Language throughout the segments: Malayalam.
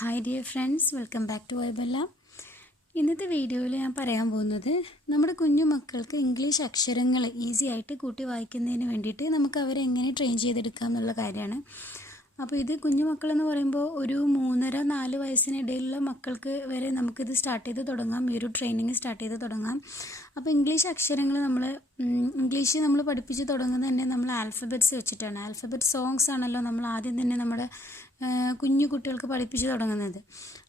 Hi dear friends, welcome back to വൈബല്ല. ഇന്നത്തെ വീഡിയോയിൽ ഞാൻ പറയാൻ പോകുന്നത് നമ്മുടെ കുഞ്ഞു മക്കൾക്ക് ഇംഗ്ലീഷ് അക്ഷരങ്ങൾ ഈസി ആയിട്ട് കൂട്ടി വായിക്കുന്നതിന് വേണ്ടിയിട്ട് നമുക്ക് അവരെ എങ്ങനെ ട്രെയിൻ ചെയ്തെടുക്കാം എന്നുള്ള കാര്യമാണ്. അപ്പോൾ ഇത് കുഞ്ഞു മക്കളെന്ന് പറയുമ്പോൾ ഒരു 3.5-4 വയസ്സിനിടയിലുള്ള മക്കൾക്ക് വരെ നമുക്കിത് സ്റ്റാർട്ട് ചെയ്ത് തുടങ്ങാം, ഈ ഒരു ട്രെയിനിങ് സ്റ്റാർട്ട് ചെയ്ത് തുടങ്ങാം. അപ്പോൾ ഇംഗ്ലീഷ് അക്ഷരങ്ങൾ ഇംഗ്ലീഷ് നമ്മൾ പഠിപ്പിച്ച് തുടങ്ങുന്നത് തന്നെ നമ്മൾ ആൽഫബറ്റ്സ് വെച്ചിട്ടാണ്. ആൽഫബറ്റ് സോങ്സ് ആണല്ലോ നമ്മൾ ആദ്യം തന്നെ നമ്മുടെ കുഞ്ഞു കുട്ടികൾക്ക് പഠിപ്പിച്ച് തുടങ്ങുന്നത്.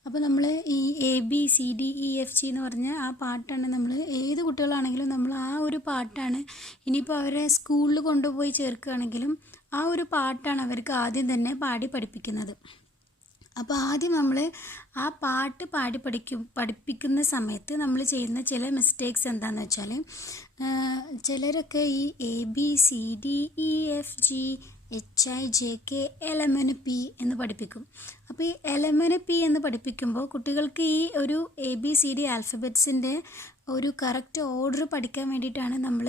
അപ്പോൾ നമ്മൾ ഈ ABCDEFG എന്ന് പറഞ്ഞ ആ പാട്ടാണ് നമ്മൾ ഏത് കുട്ടികളാണെങ്കിലും നമ്മൾ ആ ഒരു പാട്ടാണ് ഇനിയിപ്പോൾ അവരെ സ്കൂളിൽ കൊണ്ടുപോയി ചേർക്കുകയാണെങ്കിലും ആ ഒരു പാട്ടാണ് അവർക്ക് ആദ്യം തന്നെ പാടി പഠിപ്പിക്കുന്നത്. അപ്പോൾ ആദ്യം നമ്മൾ ആ പാട്ട് പഠിപ്പിക്കുന്ന സമയത്ത് നമ്മൾ ചെയ്യുന്ന ചില മിസ്റ്റേക്സ് എന്താണെന്ന് വെച്ചാൽ, ചിലരൊക്കെ ഈ ABCDEFG HIJK LMNP എന്ന് പഠിപ്പിക്കും. അപ്പോൾ ഈ LMNP എന്ന് പഠിപ്പിക്കുമ്പോൾ കുട്ടികൾക്ക് ഈ ഒരു ABCD ആൽഫബറ്റ്സിൻ്റെ ഒരു കറക്റ്റ് ഓർഡർ പഠിക്കാൻ വേണ്ടിയിട്ടാണ് നമ്മൾ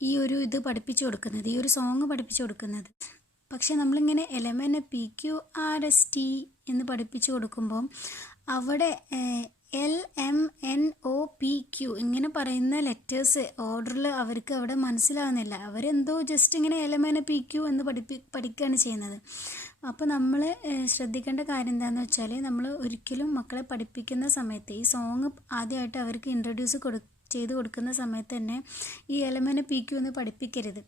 ഈ ഒരു ഇത് പഠിപ്പിച്ചു കൊടുക്കുന്നത്, ഈ ഒരു സോങ് പഠിപ്പിച്ചു കൊടുക്കുന്നത്. പക്ഷെ നമ്മളിങ്ങനെ LMNPQRST എന്ന് പഠിപ്പിച്ചു കൊടുക്കുമ്പോൾ അവിടെ LMNOPQ ഇങ്ങനെ പറയുന്ന ലെറ്റേഴ്സ് ഓർഡറിൽ അവർക്ക് അവിടെ മനസ്സിലാവുന്നില്ല. അവരെന്തോ ജസ്റ്റ് ഇങ്ങനെ LMNPQ എന്ന് പഠിക്കുകയാണ് ചെയ്യുന്നത്. അപ്പോൾ നമ്മൾ ശ്രദ്ധിക്കേണ്ട കാര്യം എന്താണെന്ന് വെച്ചാൽ, നമ്മൾ ഒരിക്കലും മക്കളെ പഠിപ്പിക്കുന്ന സമയത്ത് ഈ സോങ് ആദ്യമായിട്ട് അവർക്ക് ഇൻട്രൊഡ്യൂസ് ചെയ്ത് കൊടുക്കുന്ന സമയത്ത് തന്നെ ഈ LMNPQ എന്ന് പഠിപ്പിക്കരുത്.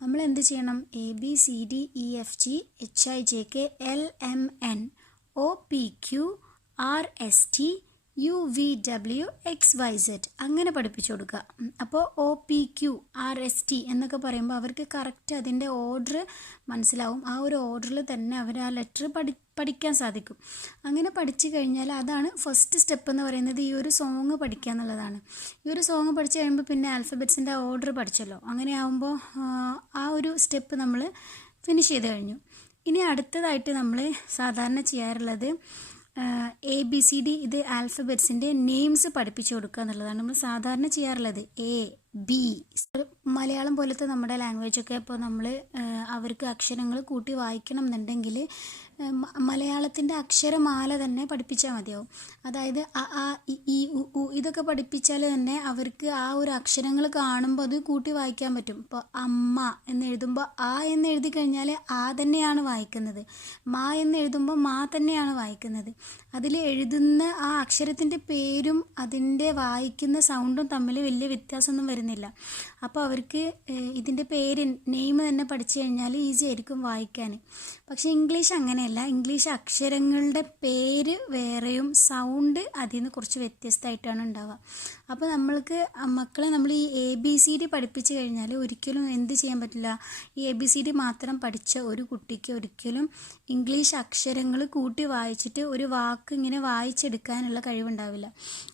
നമ്മൾ എന്ത് ചെയ്യണം? ABCDEFG HIJK LMNOPQ RST UVWXYZ അങ്ങനെ പഠിപ്പിച്ചു കൊടുക്കുക. അപ്പോൾ OPQ RST എന്നൊക്കെ പറയുമ്പോൾ അവർക്ക് കറക്റ്റ് അതിൻ്റെ ഓർഡർ മനസ്സിലാവും. ആ ഒരു ഓർഡറിൽ തന്നെ അവർ ആ ലെറ്റർ പഠിക്കാൻ സാധിക്കും. അങ്ങനെ പഠിച്ചു കഴിഞ്ഞാൽ അതാണ് ഫസ്റ്റ് സ്റ്റെപ്പ് എന്ന് പറയുന്നത്, ഈ ഒരു സോങ് പഠിക്കുക എന്നുള്ളതാണ്. ഈ ഒരു സോങ് പഠിച്ചു കഴിയുമ്പോൾ പിന്നെ ആൽഫബറ്റ്സിൻ്റെ ഓർഡർ പഠിച്ചല്ലോ. അങ്ങനെ ആകുമ്പോൾ ആ ഒരു സ്റ്റെപ്പ് നമ്മൾ ഫിനിഷ് ചെയ്ത് കഴിഞ്ഞു. ഇനി അടുത്തതായിട്ട് നമ്മൾ സാധാരണ ചെയ്യാറുള്ളത് ABCD ഇത് ആൽഫബറ്റ്സിൻ്റെ നെയിംസ് പഠിപ്പിച്ചു കൊടുക്കുക എന്നുള്ളതാണ് നമ്മൾ സാധാരണ ചെയ്യാറുള്ളത്. AB മലയാളം പോലത്തെ നമ്മുടെ ലാംഗ്വേജൊക്കെ ഇപ്പോൾ നമ്മൾ അവർക്ക് അക്ഷരങ്ങൾ കൂട്ടി വായിക്കണം എന്നുണ്ടെങ്കിൽ മലയാളത്തിൻ്റെ അക്ഷരമാല തന്നെ പഠിപ്പിച്ചാൽ മതിയാവും. അതായത് അ ആ ഇ ഈ ഉ ഊ ഇതൊക്കെ പഠിപ്പിച്ചാൽ തന്നെ അവർക്ക് ആ ഒരു അക്ഷരങ്ങൾ കാണുമ്പോൾ അത് കൂട്ടി വായിക്കാൻ പറ്റും. ഇപ്പോൾ അമ്മ എന്ന് എഴുതുമ്പോൾ ആ എന്ന് എഴുതി കഴിഞ്ഞാൽ ആ തന്നെയാണ് വായിക്കുന്നത്. മാ എന്ന് എഴുതുമ്പോൾ മാ തന്നെയാണ് വായിക്കുന്നത്. അതിൽ എഴുതുന്ന ആ അക്ഷരത്തിൻ്റെ പേരും അതിൻ്റെ വായിക്കുന്ന സൗണ്ടും തമ്മിൽ വലിയ വ്യത്യാസമൊന്നും വരുന്നില്ല. അപ്പോൾ അവർക്ക് ഇതിൻ്റെ പേര് നെയിം തന്നെ പഠിച്ചു കഴിഞ്ഞാൽ ഈസി ആയിരിക്കും വായിക്കാൻ. പക്ഷേ ഇംഗ്ലീഷ് അങ്ങനെയല്ല. ഇംഗ്ലീഷ് അക്ഷരങ്ങളുടെ പേര് വേറെയും സൗണ്ട് അതിൽ നിന്ന് കുറച്ച് വ്യത്യസ്തമായിട്ടാണ് ഉണ്ടാവുക. അപ്പോൾ നമ്മൾക്ക് മക്കളെ നമ്മൾ ഈ ABCD പഠിപ്പിച്ചു കഴിഞ്ഞാൽ ഒരിക്കലും എന്ത് ചെയ്യാൻ പറ്റില്ല, ഈ ABCD മാത്രം പഠിച്ച ഒരു കുട്ടിക്ക് ഒരിക്കലും ഇംഗ്ലീഷ് അക്ഷരങ്ങൾ കൂട്ടി വായിച്ചിട്ട് ഒരു വാക്ക് ഇങ്ങനെ വായിച്ചെടുക്കാനുള്ള കഴിവുണ്ടാവില്ല.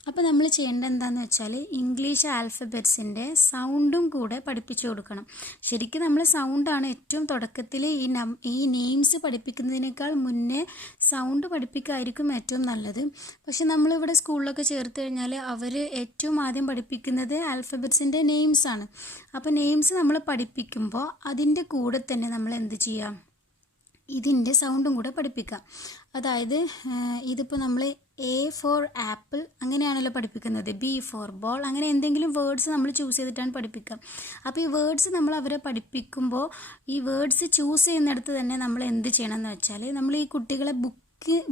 അപ്പോൾ നമ്മൾ ചെയ്യേണ്ടത് എന്താണെന്ന് വെച്ചാൽ ഇംഗ്ലീഷ് ആൽഫബറ്റ്സിൻ്റെ സൗണ്ടും കൂടെ പഠിപ്പിച്ചു കൊടുക്കണം. ശരിക്കും നമ്മൾ സൗണ്ടാണ് ഏറ്റവും തുടക്കത്തിൽ ഈ നെയിംസ് പഠിപ്പിക്കുന്നതിനേക്കാൾ മുന്നേ സൗണ്ട് പഠിപ്പിക്കായിരിക്കും ഏറ്റവും നല്ലത്. പക്ഷെ നമ്മളിവിടെ സ്കൂളിലൊക്കെ ചേർത്ത് കഴിഞ്ഞാൽ അവർ ഏറ്റവും ആദ്യം പഠിപ്പിക്കുന്നത് ആൽഫബറ്റ്സിൻ്റെ നെയിംസ് ആണ്. അപ്പോൾ നെയിംസ് നമ്മൾ പഠിപ്പിക്കുമ്പോൾ അതിൻ്റെ കൂടെ തന്നെ നമ്മൾ എന്ത് ചെയ്യാം, ഇതിൻ്റെ സൗണ്ടും കൂടെ പഠിപ്പിക്കാം. അതായത് ഇതിപ്പോൾ നമ്മൾ A ഫോർ ആപ്പിൾ അങ്ങനെയാണല്ലോ പഠിപ്പിക്കുന്നത്, B ഫോർ ബോൾ, അങ്ങനെ എന്തെങ്കിലും വേർഡ്സ് നമ്മൾ ചൂസ് ചെയ്തിട്ടാണ് പഠിപ്പിക്കുക. അപ്പോൾ ഈ വേർഡ്സ് നമ്മൾ അവരെ പഠിപ്പിക്കുമ്പോൾ ഈ വേർഡ്സ് ചൂസ് ചെയ്യുന്നിടത്ത് തന്നെ നമ്മൾ എന്ത് ചെയ്യണമെന്ന് വെച്ചാൽ, നമ്മൾ ഈ കുട്ടികളെ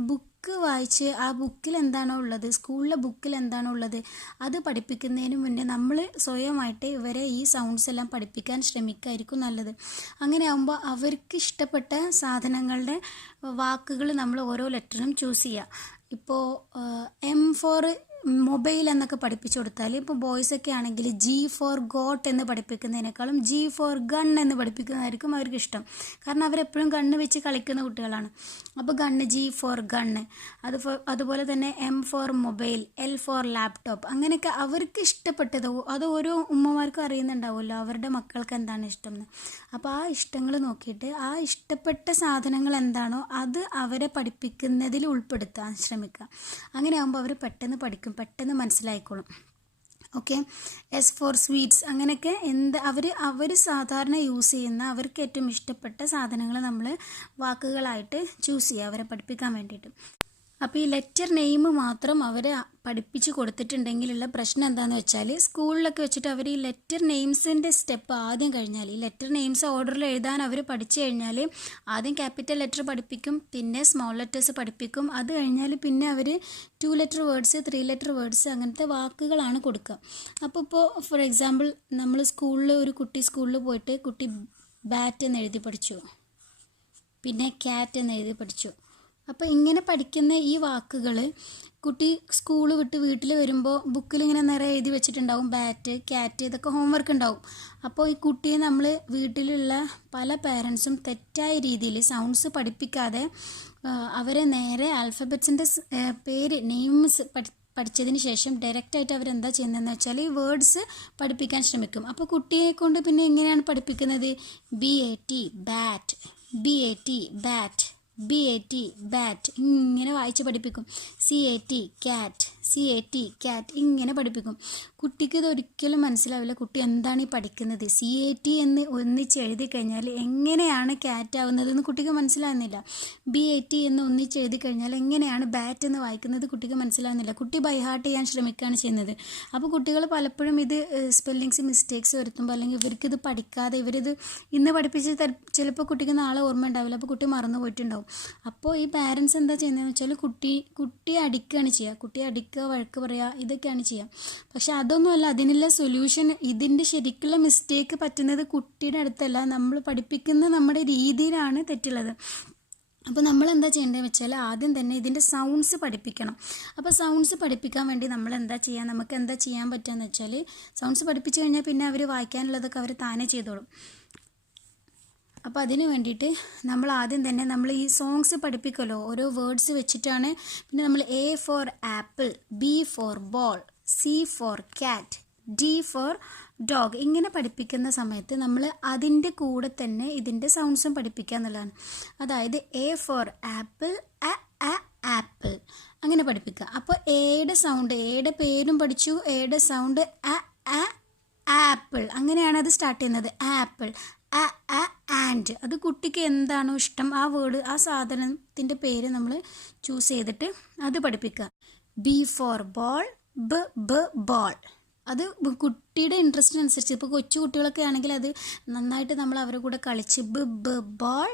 ബുക്ക് വായിച്ച് ആ ബുക്കിൽ എന്താണോ ഉള്ളത്, സ്കൂളിലെ ബുക്കിൽ എന്താണോ ഉള്ളത് അത് പഠിപ്പിക്കുന്നതിന് മുന്നേ നമ്മൾ സ്വയമായിട്ട് ഇവരെ ഈ സൗണ്ട്സ് എല്ലാം പഠിപ്പിക്കാൻ ശ്രമിക്കായിരിക്കും നല്ലത്. അങ്ങനെ ആകുമ്പോൾ അവർക്ക് ഇഷ്ടപ്പെട്ട സാധനങ്ങളുടെ വാക്കുകൾ നമ്മൾ ഓരോ ലെറ്ററും ചൂസ് ചെയ്യുക. ഇപ്പോൾ M ഫോർ മൊബൈൽ എന്നൊക്കെ പഠിപ്പിച്ചു കൊടുത്താൽ, ഇപ്പോൾ ബോയ്സൊക്കെ ആണെങ്കിൽ G ഫോർ ഗോട്ട് എന്ന് പഠിപ്പിക്കുന്നതിനേക്കാളും G ഫോർ ഗൺ എന്ന് പഠിപ്പിക്കുന്നതായിരിക്കും അവർക്ക് ഇഷ്ടം. കാരണം അവരെപ്പോഴും ഗണ്ണ് വെച്ച് കളിക്കുന്ന കുട്ടികളാണ്. അപ്പോൾ ഗണ്ണ് G ഫോർ ഗണ്ണ്, അതുപോലെ തന്നെ M for mobile, L for laptop, അങ്ങനെയൊക്കെ അവർക്ക് ഇഷ്ടപ്പെട്ടത് അത് ഓരോ ഉമ്മമാർക്കും അറിയുന്നുണ്ടാവുമല്ലോ അവരുടെ മക്കൾക്ക് എന്താണ് ഇഷ്ടം എന്ന്. അപ്പോൾ ആ ഇഷ്ടങ്ങൾ നോക്കിയിട്ട് ആ ഇഷ്ടപ്പെട്ട സാധനങ്ങൾ എന്താണോ അത് അവരെ പഠിപ്പിക്കുന്നതിൽ ഉൾപ്പെടുത്താൻ ശ്രമിക്കുക. അങ്ങനെ ആകുമ്പോൾ അവർ പെട്ടെന്ന് പഠിക്കും, പെട്ടെന്ന് മനസ്സിലായിക്കോളും. ഓക്കെ. എസ് ഫോർ സ്വീറ്റ്സ്, അങ്ങനെയൊക്കെ അവർ സാധാരണ യൂസ് ചെയ്യുന്ന അവർക്ക് ഏറ്റവും ഇഷ്ടപ്പെട്ട സാധനങ്ങൾ നമ്മൾ വാക്കുകളായിട്ട് ചൂസ് ചെയ്യുക അവരെ പഠിപ്പിക്കാൻ വേണ്ടിയിട്ട്. അപ്പോൾ ഈ ലെറ്റർ നെയിം മാത്രം അവർ പഠിപ്പിച്ച് കൊടുത്തിട്ടുണ്ടെങ്കിലുള്ള പ്രശ്നം എന്താണെന്ന് വെച്ചാൽ സ്കൂളിലൊക്കെ വെച്ചിട്ട് അവർ ഈ ലെറ്റർ നെയിംസിൻ്റെ സ്റ്റെപ്പ് ആദ്യം കഴിഞ്ഞാൽ ഈ ലെറ്റർ നെയിംസ് ഓർഡറിൽ എഴുതാൻ അവർ പഠിച്ചു കഴിഞ്ഞാൽ ആദ്യം ക്യാപിറ്റൽ ലെറ്റർ പഠിപ്പിക്കും, പിന്നെ സ്മോൾ ലെറ്റേഴ്സ് പഠിപ്പിക്കും. അത് കഴിഞ്ഞാൽ പിന്നെ അവർ 2 ലെറ്റർ വേർഡ്സ് 3 ലെറ്റർ വേർഡ്സ് അങ്ങനത്തെ വാക്കുകളാണ് കൊടുക്കുക. അപ്പോൾ ഫോർ എക്സാമ്പിൾ നമ്മൾ സ്കൂളിൽ ഒരു കുട്ടി സ്കൂളിൽ പോയിട്ട് കുട്ടി ബാറ്റ് എന്ന് എഴുതി പഠിച്ചു, പിന്നെ ക്യാറ്റ് എന്ന് എഴുതി പഠിച്ചു. അപ്പോൾ ഇങ്ങനെ പഠിക്കുന്ന ഈ വാക്കുകൾ കുട്ടി സ്കൂൾ വിട്ട് വീട്ടിൽ വരുമ്പോൾ ബുക്കിൽ ഇങ്ങനെ നിറയെ എഴുതി വെച്ചിട്ടുണ്ടാവും, ബാറ്റ് ക്യാറ്റ് ഇതൊക്കെ ഹോംവർക്ക് ഉണ്ടാവും. അപ്പോൾ ഈ കുട്ടിയെ നമ്മൾ വീട്ടിലുള്ള പല പേരൻസും തെറ്റായ രീതിയിൽ സൗണ്ട്സ് പഠിപ്പിക്കാതെ അവരെ നേരെ ആൽഫബറ്റ്സിൻ്റെ പേര് നെയിംസ് പഠിച്ചതിന് ശേഷം ഡയറക്റ്റായിട്ട് അവരെന്താ ചെയ്യുന്നതെന്ന് വെച്ചാൽ ഈ വേർഡ്സ് പഠിപ്പിക്കാൻ ശ്രമിക്കും. അപ്പോൾ കുട്ടിയെ കൊണ്ട് പിന്നെ എങ്ങനെയാണ് പഠിപ്പിക്കുന്നത്? BAT bat, BAT bat, BAT bat ഇങ്ങനെ വായിച്ച് പഠിപ്പിക്കും. CAT ക്യാറ്റ്, CAT ക്യാറ്റ് ഇങ്ങനെ പഠിപ്പിക്കും. കുട്ടിക്ക് ഇത് ഒരിക്കലും മനസ്സിലാവില്ല കുട്ടി എന്താണ് ഈ പഠിക്കുന്നത്. CAT എന്ന് ഒന്നിച്ച് എഴുതി കഴിഞ്ഞാൽ എങ്ങനെയാണ് ക്യാറ്റ് ആവുന്നതെന്ന് കുട്ടിക്ക് മനസ്സിലാകുന്നില്ല. BAT എന്ന് ഒന്നിച്ച് എഴുതി കഴിഞ്ഞാൽ എങ്ങനെയാണ് ബാറ്റ് എന്ന് വായിക്കുന്നത് കുട്ടിക്ക് മനസ്സിലാകുന്നില്ല. കുട്ടി ബൈ ഹാർട്ട് ചെയ്യാൻ ശ്രമിക്കുകയാണ് ചെയ്യുന്നത്. അപ്പോൾ കുട്ടികൾ പലപ്പോഴും ഇത് സ്പെല്ലിങ്സ് മിസ്റ്റേക്സ് വരുത്തുമ്പോൾ അല്ലെങ്കിൽ ഇവർക്കിത് പഠിക്കാതെ ഇവരിത് ഇന്ന് പഠിപ്പിച്ച് ചിലപ്പോൾ കുട്ടിക്ക് നാളെ ഓർമ്മ ഉണ്ടാവില്ല, അപ്പോൾ കുട്ടി മറന്നു പോയിട്ടുണ്ടാവും. അപ്പോൾ ഈ പാരൻസ് എന്താ ചെയ്യുന്നതെന്ന് വെച്ചാൽ കുട്ടിയെ അടിക്കുകയാണ് ചെയ്യുക, കുട്ടിയെ അടിക്കുക, വഴക്ക് പറയുക, ഇതൊക്കെയാണ് ചെയ്യുക. പക്ഷെ അതൊന്നുമല്ല, അതിനുള്ള സൊല്യൂഷൻ ഇതിൻ്റെ ശരിക്കുള്ള മിസ്റ്റേക്ക് പറ്റുന്നത് കുട്ടിയുടെ അടുത്തല്ല, നമ്മൾ പഠിപ്പിക്കുന്ന നമ്മുടെ രീതിയിലാണ് തെറ്റുള്ളത്. അപ്പോൾ നമ്മൾ എന്താ ചെയ്യേണ്ടതെന്ന് വെച്ചാൽ ആദ്യം തന്നെ ഇതിൻ്റെ സൗണ്ട്സ് പഠിപ്പിക്കണം. അപ്പോൾ സൗണ്ട്സ് പഠിപ്പിക്കാൻ വേണ്ടി നമ്മൾ എന്താ ചെയ്യുക, നമുക്ക് എന്താ ചെയ്യാൻ പറ്റുകയെന്ന് വെച്ചാൽ സൗണ്ട്സ് പഠിപ്പിച്ച് കഴിഞ്ഞാൽ പിന്നെ അവർ വായിക്കാനുള്ളതൊക്കെ അവർ താനെ ചെയ്തോളും. അപ്പോൾ അതിന് വേണ്ടിയിട്ട് നമ്മൾ ആദ്യം തന്നെ നമ്മൾ ഈ സോങ്സ് പഠിപ്പിക്കുമല്ലോ, ഓരോ വേർഡ്സ് വെച്ചിട്ടാണ്. പിന്നെ നമ്മൾ A for apple, B for ball, C for cat, D for dog ഇങ്ങനെ പഠിപ്പിക്കുന്ന സമയത്ത് നമ്മൾ അതിൻ്റെ കൂടെ തന്നെ ഇതിൻ്റെ സൗണ്ട്സും പഠിപ്പിക്കുക എന്നുള്ളതാണ്. അതായത് A for ആപ്പിൾ, ആപ്പിൾ അങ്ങനെ പഠിപ്പിക്കുക. അപ്പോൾ എയുടെ സൗണ്ട്, എയുടെ പേരും പഠിച്ചു, എയുടെ സൗണ്ട് ആപ്പിൾ, അങ്ങനെയാണ് അത് സ്റ്റാർട്ട് ചെയ്യുന്നത്. ആപ്പിൾ, ആൻഡ് അത് കുട്ടിക്ക് എന്താണോ ഇഷ്ടം ആ വേർഡ് ആ സാധനത്തിൻ്റെ പേര് നമ്മൾ ചൂസ് ചെയ്തിട്ട് അത് പഠിപ്പിക്കുക. B for ബോൾ, ബോൾ അത് കുട്ടിയുടെ ഇൻട്രസ്റ്റിനനുസരിച്ച്. ഇപ്പോൾ കൊച്ചു കുട്ടികളൊക്കെ ആണെങ്കിൽ അത് നന്നായിട്ട് നമ്മൾ അവരുടെ കൂടെ കളിച്ച് ബോൾ,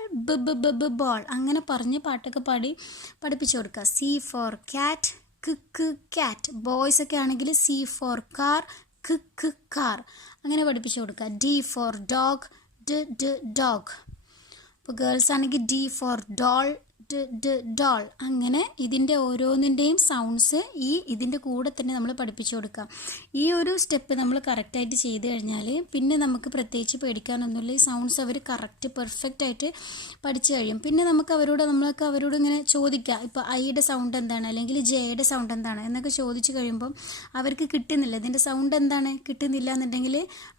ബോൾ അങ്ങനെ പറഞ്ഞ് പാട്ടൊക്കെ പാടി പഠിപ്പിച്ചു കൊടുക്കുക. C for cat, cat. Boys ഒക്കെ ആണെങ്കിൽ C for കാർ, കാർ അങ്ങനെ പഠിപ്പിച്ചു കൊടുക്കുക. D for dog, dog. അപ്പോൾ ഗേൾസ് ആണെങ്കിൽ D for ഡോൾ, ഡോൾ. അങ്ങനെ ഇതിൻ്റെ ഓരോന്നിൻ്റെയും സൗണ്ട്സ് ഇതിൻ്റെ കൂടെ തന്നെ നമ്മൾ പഠിപ്പിച്ചു കൊടുക്കാം. ഈ ഒരു സ്റ്റെപ്പ് നമ്മൾ കറക്റ്റായിട്ട് ചെയ്ത് കഴിഞ്ഞാൽ പിന്നെ നമുക്ക് പ്രത്യേകിച്ച് പേടിക്കാനൊന്നുമില്ല. ഈ സൗണ്ട്സ് അവർ കറക്റ്റ് പെർഫെക്റ്റ് ആയിട്ട് പഠിച്ചു കഴിയും. പിന്നെ നമുക്ക് അവരോട് ഇങ്ങനെ ചോദിക്കാം, ഇപ്പോൾ ഐയുടെ സൗണ്ട് എന്താണ് അല്ലെങ്കിൽ ജെയുടെ സൗണ്ട് എന്താണ് എന്നൊക്കെ ചോദിച്ചു കഴിയുമ്പം അവർക്ക് കിട്ടുന്നില്ല, ഇതിൻ്റെ സൗണ്ട് എന്താണ് കിട്ടുന്നില്ല എന്നുണ്ടെങ്കിൽ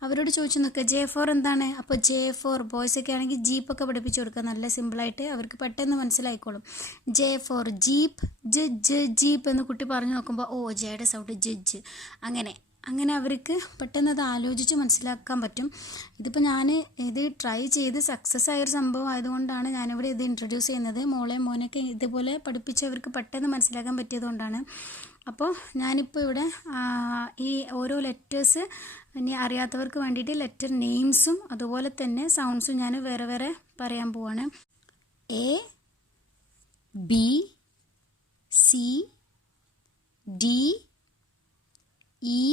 അവരോട് ചോദിച്ചു നോക്കുക J for എന്താണ്. അപ്പോൾ J for ബോയ്സ് ഒക്കെ ആണെങ്കിൽ ജീപ്പൊക്കെ പഠിപ്പിച്ചു കൊടുക്കുക, നല്ല സിമ്പിളായിട്ട് അവർക്ക് പെട്ടെന്ന് മനസ്സിലായിക്കോളും. J for ജീപ്പ്, ജീപ്പ് എന്ന് കുട്ടി പറഞ്ഞു നോക്കുമ്പോൾ ജെയുടെ സൗണ്ട് ജഡ്ജ്. അങ്ങനെ അവർക്ക് പെട്ടെന്ന് അത് ആലോചിച്ച് മനസ്സിലാക്കാൻ പറ്റും. ഇതിപ്പോൾ ഞാൻ ഇത് ട്രൈ ചെയ്ത് സക്സസ് ആയൊരു സംഭവം ആയതുകൊണ്ടാണ് ഞാനിവിടെ ഇത് ഇൻട്രൊഡ്യൂസ് ചെയ്യുന്നത്. മോനൊക്കെ ഇതുപോലെ പഠിപ്പിച്ച് അവർക്ക് പെട്ടെന്ന് മനസ്സിലാക്കാൻ പറ്റിയതുകൊണ്ടാണ്. അപ്പോൾ ഞാനിപ്പോൾ ഇവിടെ ഈ ഓരോ ലെറ്റേഴ്സ് ഇനി അറിയാത്തവർക്ക് വേണ്ടിയിട്ട് ലെറ്റർ നെയിംസും അതുപോലെ തന്നെ സൗണ്ട്സും ഞാൻ വേറെ വേറെ പറയാൻ പോവാണ്. A, B, C, D, E,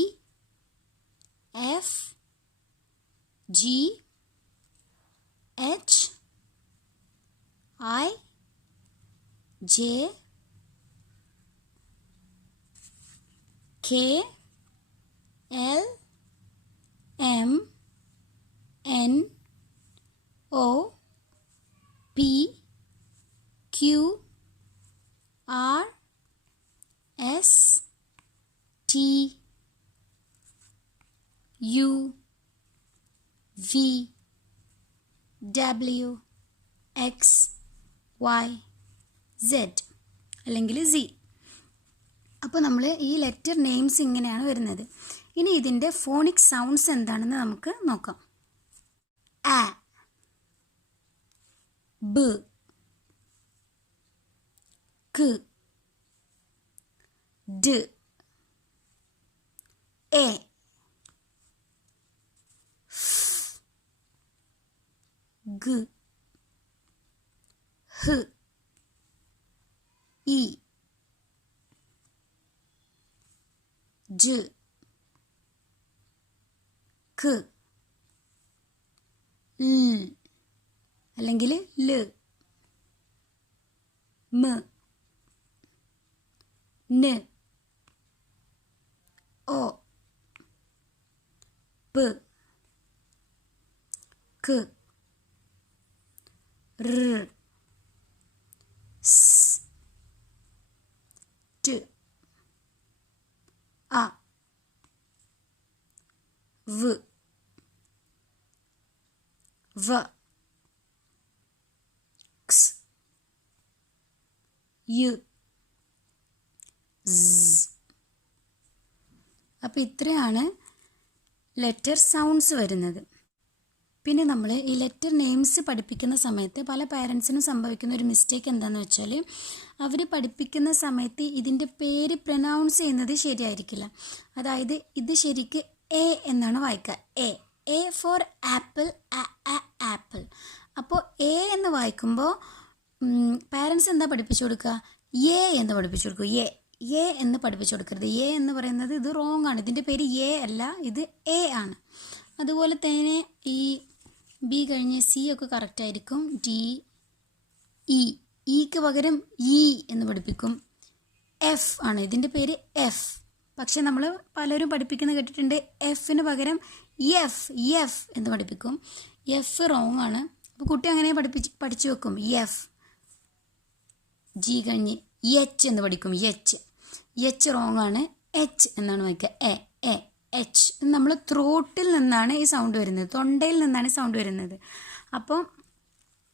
F, G, H, I, J, K, L, M, N, O, P, Q, R, S, T, U, V, W, X, Y, Z അല്ലെങ്കിൽ Z. അപ്പോൾ നമ്മൾ ഈ ലെറ്റർ നെയിംസ് ഇങ്ങനെയാണ് വരുന്നത്. ഇനി ഇതിൻ്റെ ഫോണിക് സൗണ്ട്സ് എന്താണെന്ന് നമുക്ക് നോക്കാം. A, B, K, D, A, F, G, H, E, J, K, L അല്ലെങ്കിൽ L, M, N, O, P, K, R, S, T, A, V, V, X, U, Z. അപ്പോൾ ഇത്രയാണ് ലെറ്റർ സൗണ്ട്സ് വരുന്നത്. പിന്നെ നമ്മൾ ഈ ലെറ്റർ നെയിംസ് പഠിപ്പിക്കുന്ന സമയത്ത് പല പാരൻസിനും സംഭവിക്കുന്ന ഒരു മിസ്റ്റേക്ക് എന്താണെന്ന് വെച്ചാൽ അവർ പഠിപ്പിക്കുന്ന സമയത്ത് ഇതിൻ്റെ പേര് പ്രൊനൗൺസ് ചെയ്യുന്നത് ശരിയായിരിക്കില്ല. അതായത് ഇത് ശരിക്ക് എ എന്നാണ് വായിക്കുക. A four apple, apple. അപ്പോൾ എ എന്ന് വായിക്കുമ്പോൾ പാരൻസ് എന്താ പഠിപ്പിച്ചു കൊടുക്കുക? എ എന്ന് പഠിപ്പിച്ചു കൊടുക്കും. എ എന്ന് പഠിപ്പിച്ചു കൊടുക്കരുത്. എ എന്ന് പറയുന്നത് ഇത് റോങ് ആണ്. ഇതിൻ്റെ പേര് എ അല്ല, ഇത് എ ആണ്. അതുപോലെ തന്നെ ഈ ബി കഴിഞ്ഞ് സി ഒക്കെ കറക്റ്റ് ആയിരിക്കും. ഡി, ഇക്ക് പകരം ഇ എന്ന് പഠിപ്പിക്കും. എഫ് ആണ്, ഇതിൻ്റെ പേര് എഫ്. പക്ഷെ നമ്മൾ പലരും പഠിപ്പിക്കുന്നത് കേട്ടിട്ടുണ്ട് എഫിന് പകരം എഫ് എന്ന് പഠിപ്പിക്കും. എഫ് റോങ് ആണ്. അപ്പോൾ കുട്ടി അങ്ങനെ പഠിച്ചു വെക്കും. എഫ്. ജി കഴിഞ്ഞ് എച്ച് എന്ന് പഠിക്കും. എച്ച് റോങ് ആണ്. എച്ച് എന്നാണ് വായിക്കുക. എച്ച്. നമ്മൾ ത്രോട്ടിൽ നിന്നാണ് ഈ സൗണ്ട് വരുന്നത്, തൊണ്ടയിൽ നിന്നാണ് ഈ സൗണ്ട് വരുന്നത്. അപ്പോൾ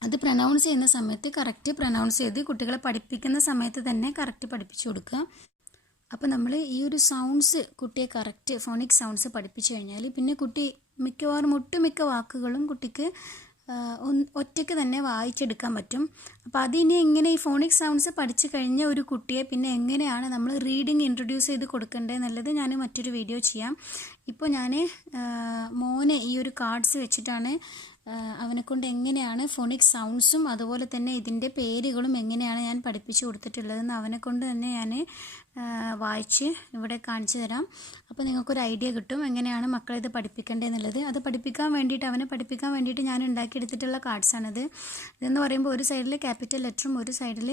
അത് പ്രൊനൗൺസ് ചെയ്യുന്ന സമയത്ത് കറക്റ്റ് പ്രൊനൗൺസ് ചെയ്ത് കുട്ടികളെ പഠിപ്പിക്കുന്ന സമയത്ത് തന്നെ കറക്റ്റ് പഠിപ്പിച്ചു കൊടുക്കുക. അപ്പോൾ നമ്മൾ ഈ ഒരു സൗണ്ട്സ് കുട്ടിയെ കറക്റ്റ് ഫോണിക് സൗണ്ട്സ് പഠിപ്പിച്ചു കഴിഞ്ഞാൽ പിന്നെ കുട്ടി മിക്കവാറും ഒട്ടുമിക്ക വാക്കുകളും കുട്ടിക്ക് ഒറ്റയ്ക്ക് തന്നെ വായിച്ചെടുക്കാൻ പറ്റും. അപ്പോൾ അതിനി എങ്ങനെ ഈ ഫോണിക് സൗണ്ട്സ് പഠിച്ചു കഴിഞ്ഞ ഒരു കുട്ടിയെ പിന്നെ എങ്ങനെയാണ് നമ്മൾ റീഡിങ് ഇൻട്രൊഡ്യൂസ് ചെയ്ത് കൊടുക്കേണ്ടത് എന്നുള്ളത് ഞാൻ മറ്റൊരു വീഡിയോ ചെയ്യാം. ഇപ്പോൾ ഞാൻ മോനെ ഈ ഒരു കാർഡ്സ് വെച്ചിട്ടാണ് അവനെ കൊണ്ട് എങ്ങനെയാണ് ഫോണിക് സൗണ്ട്സും അതുപോലെ തന്നെ ഇതിൻ്റെ പേരുകളും എങ്ങനെയാണ് ഞാൻ പഠിപ്പിച്ചു കൊടുത്തിട്ടുള്ളതെന്ന് അവനെ കൊണ്ട് തന്നെ ഞാൻ വായിച്ച് ഇവിടെ കാണിച്ചു തരാം. അപ്പോൾ നിങ്ങൾക്കൊരു ഐഡിയ കിട്ടും എങ്ങനെയാണ് മക്കളെ ഇത് പഠിപ്പിക്കേണ്ടതെന്നുള്ളത്. അത് പഠിപ്പിക്കാൻ വേണ്ടിയിട്ട് അവനെ പഠിപ്പിക്കാൻ വേണ്ടിയിട്ട് ഞാൻ ഉണ്ടാക്കിയെടുത്തിട്ടുള്ള കാർഡ്സാണിത്. ഇതെന്ന് പറയുമ്പോൾ ഒരു സൈഡിൽ ക്യാപിറ്റൽ ലെറ്ററും ഒരു സൈഡിൽ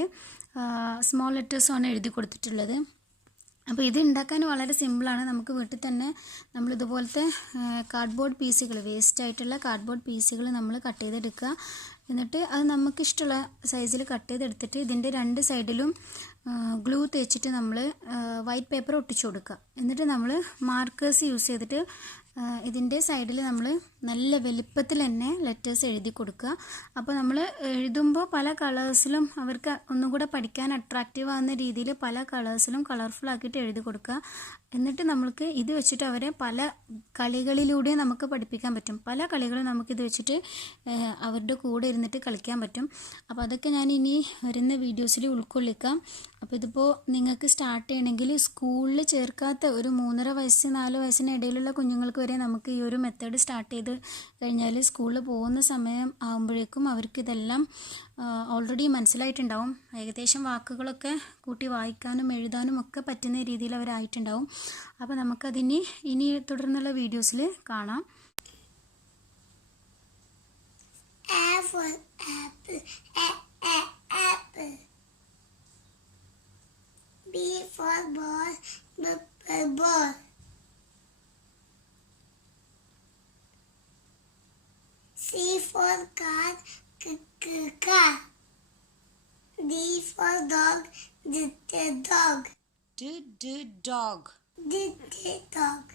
സ്മോൾ ലെറ്റേഴ്സുമാണ് എഴുതി കൊടുത്തിട്ടുള്ളത്. അപ്പോൾ ഇത് ഉണ്ടാക്കാൻ വളരെ സിമ്പിളാണ്. നമുക്ക് വീട്ടിൽ തന്നെ നമ്മളിതുപോലത്തെ കാർഡ്ബോർഡ് പീസുകൾ, വേസ്റ്റ് ആയിട്ടുള്ള കാർഡ്ബോർഡ് പീസുകൾ നമ്മൾ കട്ട് ചെയ്തെടുക്കുക. എന്നിട്ട് അത് നമുക്കിഷ്ടമുള്ള സൈസിൽ കട്ട് ചെയ്തെടുത്തിട്ട് ഇതിൻ്റെ രണ്ട് സൈഡിലും ഗ്ലൂ തേച്ചിട്ട് നമ്മൾ വൈറ്റ് പേപ്പർ ഒട്ടിച്ചു കൊടുക്കുക. എന്നിട്ട് നമ്മൾ മാർക്കേഴ്സ് യൂസ് ചെയ്തിട്ട് ഇതിൻ്റെ സൈഡിൽ നമ്മൾ നല്ല വലുപ്പത്തിൽ തന്നെ ലെറ്റേഴ്സ് എഴുതി കൊടുക്കുക. അപ്പോൾ നമ്മൾ എഴുതുമ്പോൾ പല കളേഴ്സിലും അവർക്ക് ഒന്നും കൂടെ പഠിക്കാൻ അട്രാക്റ്റീവ് ആകുന്ന രീതിയിൽ പല കളേഴ്സിലും കളർഫുൾ ആക്കിയിട്ട് എഴുതി കൊടുക്കുക. എന്നിട്ട് നമ്മൾക്ക് ഇത് വെച്ചിട്ട് അവരെ പല കളികളിലൂടെ നമുക്ക് പഠിപ്പിക്കാൻ പറ്റും. പല കളികളും നമുക്കിത് വെച്ചിട്ട് അവരുടെ കൂടെ ഇരുന്നിട്ട് കളിക്കാൻ പറ്റും. അപ്പോൾ അതൊക്കെ ഞാൻ ഇനി വരുന്ന വീഡിയോസിൽ ഉൾക്കൊള്ളിക്കാം. അപ്പോൾ ഇതിപ്പോൾ നിങ്ങൾക്ക് സ്റ്റാർട്ട് ചെയ്യണമെങ്കിൽ സ്കൂളിൽ ചേർക്കാത്ത ഒരു 3.5 വയസ്സ് 4 വയസ്സിന് ഇടയിലുള്ള കുഞ്ഞുങ്ങൾക്ക് വരെ നമുക്ക് ഈ ഒരു മെത്തേഡ് സ്റ്റാർട്ട് ചെയ്ത് കഴിഞ്ഞാൽ സ്കൂളിൽ പോകുന്ന സമയം ആകുമ്പോഴേക്കും അവർക്ക് ഇതെല്ലാം ഓൾറെഡി മനസ്സിലായിട്ടുണ്ടാവും. ഏകദേശം വാക്കുകളൊക്കെ കൂട്ടി വായിക്കാനും എഴുതാനും ഒക്കെ പറ്റുന്ന രീതിയിൽ അവരായിട്ടുണ്ടാവും. അപ്പോൾ നമുക്കതിന് ഇനി തുടർന്നുള്ള വീഡിയോസിൽ കാണാം. Apple, apple. B for ball, ball. C for car, car. D for dog, dog. Dog. Dog.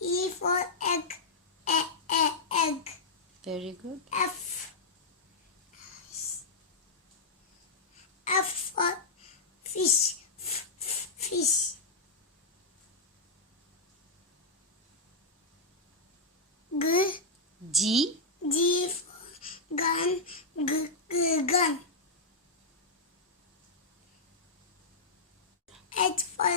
E for egg, egg. Very good. F for fish, fish. G for gun, gun. H for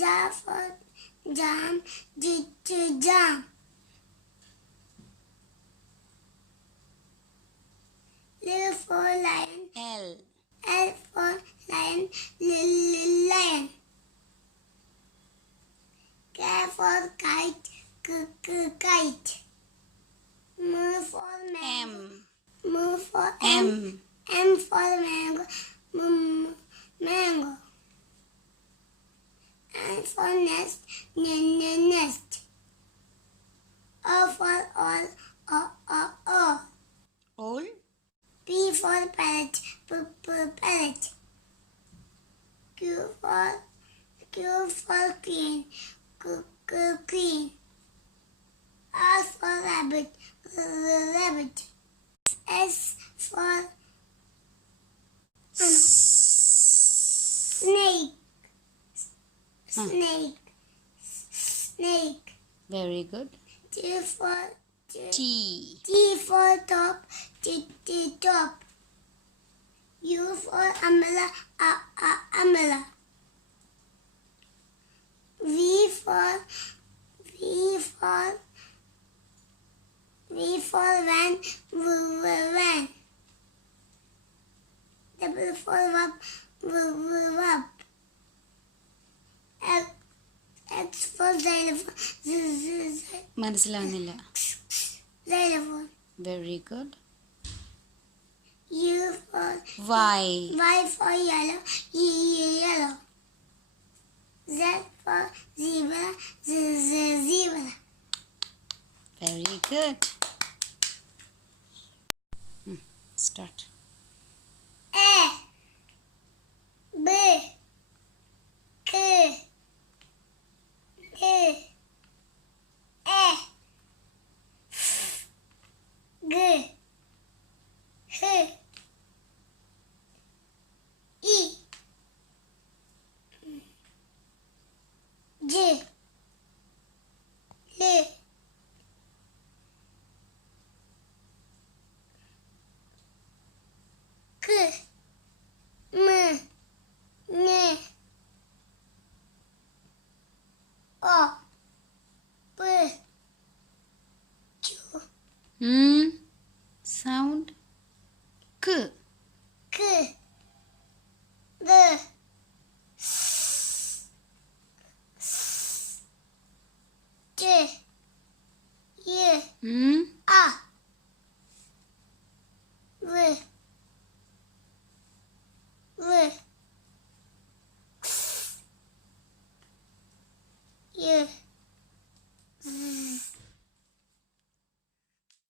J for jam. Jam. L for lion. L. L for lion. Lion. K for kite. Kite. M for mango. M. M for M. M for mango. Mango. N for nest. Nest. O for all. All. All. P for parrot. Parrot. Q for queen. Queen. R for rabbit. Rabbit. S for snake. Snake. Very good. T for T. T for top. Top. U for umbrella. Umbrella. V for van. Van. W for wub. X for xylophone. മനസ്സിലാവുന്നില്ല. Xylophone. Very good. U for Y. Y for yellow. Yellow. Z for zebra. Zebra. Very good. Start. A. B. K. D. E. G. H. E. J. L. K. M. N. O. P. Q. Sound. K. K. D. J. Y. A. V. V. Y.